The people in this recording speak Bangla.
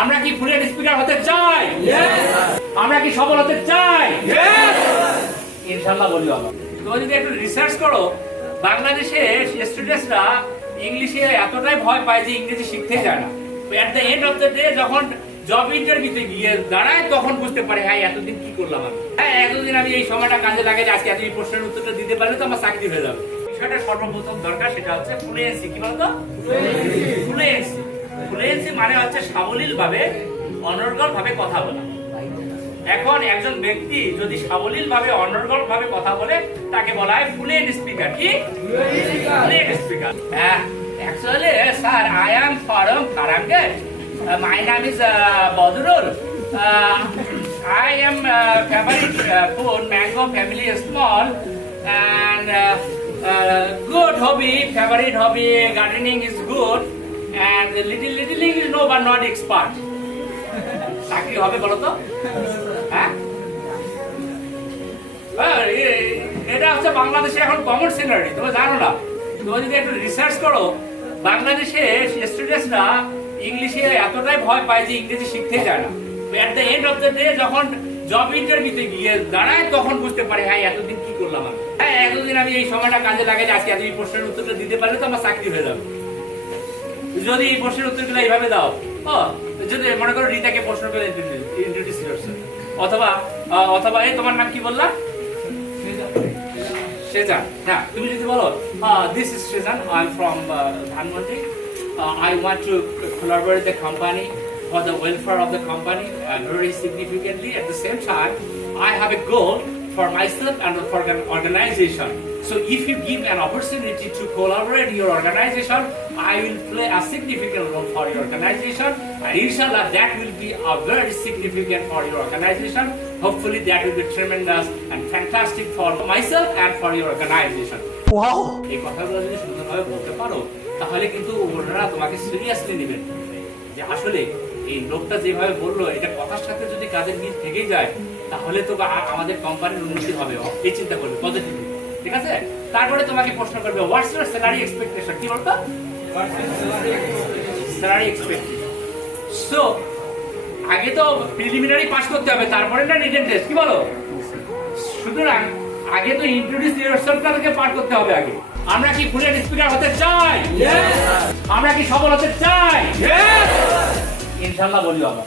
আমরা কি ফুলের স্পিকার হতে চাই? আমরা কি সফল হতে চাই? ইনশাআল্লাহ বলি বাবা। তুমি যদি একটু রিসার্চ করো, বাংলাদেশে স্টুডেন্টসরা ইংলিশে এতটাই ভয় পায় যে ইংরেজি শিখতে যায় না। At the end of the day যখন জব ইন্টারভিউতে গিয়ে দাঁড়ায় তখন বুঝতে পারে হ্যাঁ এতদিন কি করলাম আমি। হ্যাঁ এতদিন আমি এই সময়টা কাজে লাগে যে আজকে এই প্রশ্নের উত্তরটা দিতে পারলে তো আমার চাকরি হয়ে যাবে। বিষয়টা সর্বপ্রথম দরকার সেটা হচ্ছে ফ্লুয়েন্সি। কি বলতো? ফ্লুয়েন্সি। ফ্লুয়েন্সি মানে হচ্ছে সাবলীল ভাবে অনর্গল ভাবে কথা বলা। এখন একজন ব্যক্তি যদি সাবলীল ভাবে অনর্গল ভাবে কথা বলে তাকে বলা হয় ফ্লুয়েন্ট স্পিকার। কি? Fluent speaker. Actually, sir, I am from Faranget. My name is Badrul. I am favorite food mango family is small and good hobby, favorite hobby gardening is good and little is no but not expert. চাকরি হবে বলো তো? হ্যাঁ, এটা হচ্ছে বাংলাদেশে এখন কমন সিনারি। তুমি জানো না? তুমি যদি একটু রিসার্চ করো, বাংলাদেশে স্টুডেন্টসরা ইংলিশে এতটাই ভয় পায় যে ইংরেজি শিখতে যায় না। At the end of the day যখন জব ইন্টারভিউতে গিয়ে দাঁড়ায় তখন বুঝতে পারে হ্যাঁ এতদিন কি করলাম আমি। হ্যাঁ এতদিন আমি এই সময়টা কাজে লাগে যে আজকে এই প্রশ্নের উত্তরটা দিতে পারলে তো আমার চাকরি হয়ে যাবে। যদি এই প্রশ্নের উত্তরগুলো এইভাবে দাও, যদি মনে করো রিতাকে প্রশ্ন করে ইন্ট্রোডিউস করছো, অথবা এই তোমার নাম কি বললা? Shejan. Now, তুমি যদি বলো, this is Shejan, I'm from Dhanmondi. I want to collaborate the company for the welfare of the company very significantly. At the same time, I have a goal for myself and for an organization. So if you give an opportunity to collaborate your organization, I will play a significant role for your organization. And inshallah, that will be a very significant for your organization. Hopefully, that will be tremendous and fantastic for myself and for your organization. Wow! এই কথাগুলো যদি সুন্দরভাবে বলতে পারো, তাহলে কিন্তু ওনারা তোমাকে সিরিয়াসলি নেবেন। যে আসলে এই লোকটা যেভাবে বললো, এটা কথার সাথে যদি কাজের মিল থেকেই যায়, তাহলে তো আমাদের কোম্পানির উন্নতি হবে। এই চিন্তা করবে পজিটিভলি, ঠিক আছে? তারপরে তোমাকে প্রশ্ন করবে, হোয়াটস ইউর স্যালারি এক্সপেকটেশন? কি বলতো? Salary expectation. সো আগে তো প্রিলিমিনারি পাস করতে হবে, তারপরে না রিটেন টেস্ট। কি বলো? সুতরাং আগে তো ইন্ট্রোডিউস ইয়োরসেলফটাকে পার করতে হবে আগে। আমরা কি ফুলের স্পিকার হতে চাই? আমরা কি সফল হতে চাই? ইনশাআল্লাহ বলি বাবা।